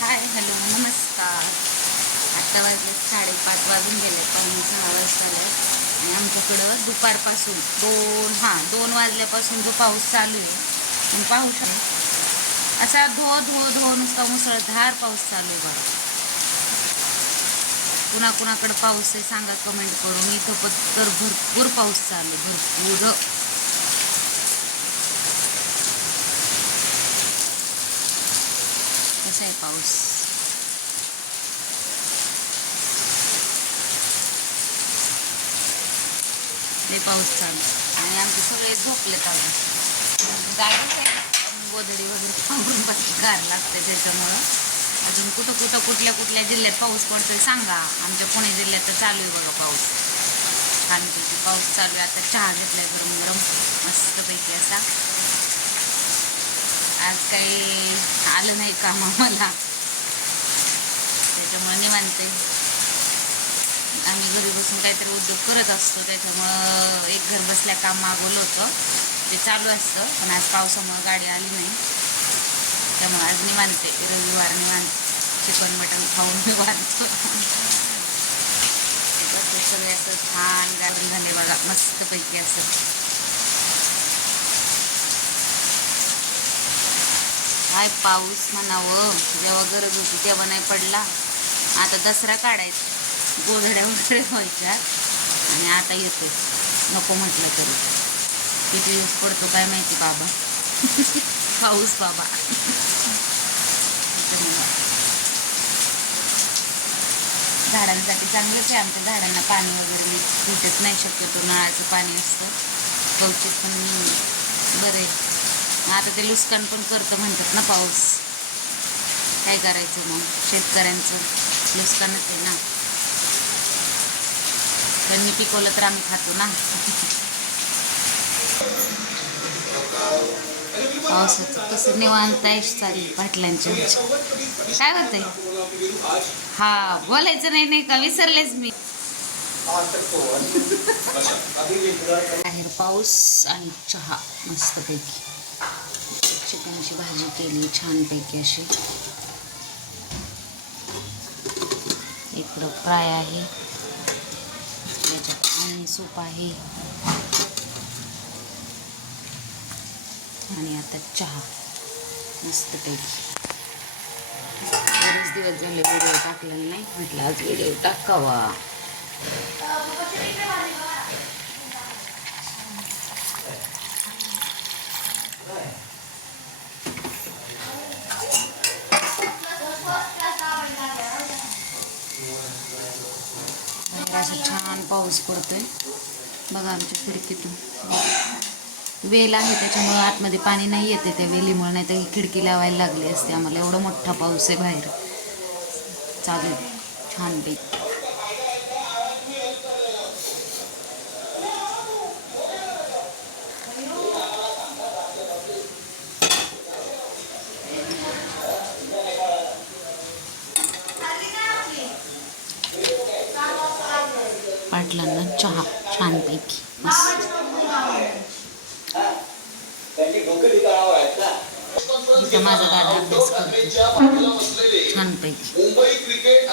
Hi hello नमस्कार. आत्ता वाजले साडेपाच वाजून गेले पण सहा वाजताले. आणि आमच्याकडं दुपारपासून दोन हां दोन वाजल्यापासून जो पाऊस चालू आहे तुम्ही पाहू शकता असा धो धो धो नुसता मुसळधार पाऊस चालू आहे बघा. कुणा कुणाकडं पाऊस आहे सांगा कमेंट करून. इथं पण तर भरपूर पाऊस चालू आहे भरपूर. आहे पाऊस हे पाऊस चालू आणि आमचे सगळे झोपले चालू जागेच आहे गोधडी वगैरे पाहून बस गार लागते त्याच्यामुळं अजून कुठं कुठं कुठल्या कुठल्या जिल्ह्यात पाऊस पडतोय सांगा आमच्या पुणे जिल्ह्यात तर चालू आहे बघा पाऊस छानपैकी पाऊस चालू आहे आता चहा घेतलाय गरम गरम मस्तपैकी असा आज काही आलं नाही काम आम्हाला. त्याच्यामुळे निवांत आम्ही घरी बसून काहीतरी उद्योग करत असतो त्याच्यामुळं एक घर बसल्या काम मागवलं होतं. ते चालू असतं पण आज पावसामुळं गाडी आली नाही. त्यामुळे आज निवांते रविवार निवांत. चिकन मटण खाऊन निवांत. कसं सगळे असं छान गाडी झाले बघा. मस्तपैकी असं. काय पाऊस म्हणावं? जेव्हा गरज होती तेव्हा नाही पडला. आता दसरा काढायचा. गोधड्या वगैरे व्हायच्या. आणि आता येतो नको म्हटलं तरी. किती दिवस पडतो काय माहिती बाबा. पाऊस बाबा. झाडांसाठी चांगलंच आहे. आमच्या झाडांना पाणी वगैरे भेटत नाही. शक्यतो नळाचं पाणी असतं. कवचित पण बरं आहे. मग आता ते नुकसान पण करतं म्हणतात ना पाऊस. काय करायचं मग? शेतकऱ्यांचं नुकसानच आहे ना. त्यांनी पिकवलं तर आम्ही खातो ना. पावसाचं कसं निवांत आहे चालली पाटलांच्या काय काय होतंय? हा बोलायचं नाही नाही का? विसरलेच मी. बाहेर पाऊस आणि चहा मस्तपैकी. चिकनची भाजी केली छानपैकी अशी. इकडं फ्राय आहे. त्याच्यात आणि सूप आहे. आणि आता चहा. मस्तपैकी बरेच दिवस झाले व्हिडिओ टाकलेला नाही. म्हटलं आज व्हिडिओ टाकावा बाहेर असं छान पाऊस पडतोय. बघा आमच्या खिडकीतून. वेल आहे त्याच्यामुळं आतमध्ये पाणी नाही येते त्या वेलीमुळे नाही तर खिडकी लावायला लागली असते आम्हाला. एवढा मोठा पाऊस आहे बाहेर. चालेल. छान छानपैकी. पाटलांना चहा छानपैकी. इथं माझा दादा अभ्यास करतो छानपैकी. मुंबई क्रिकेट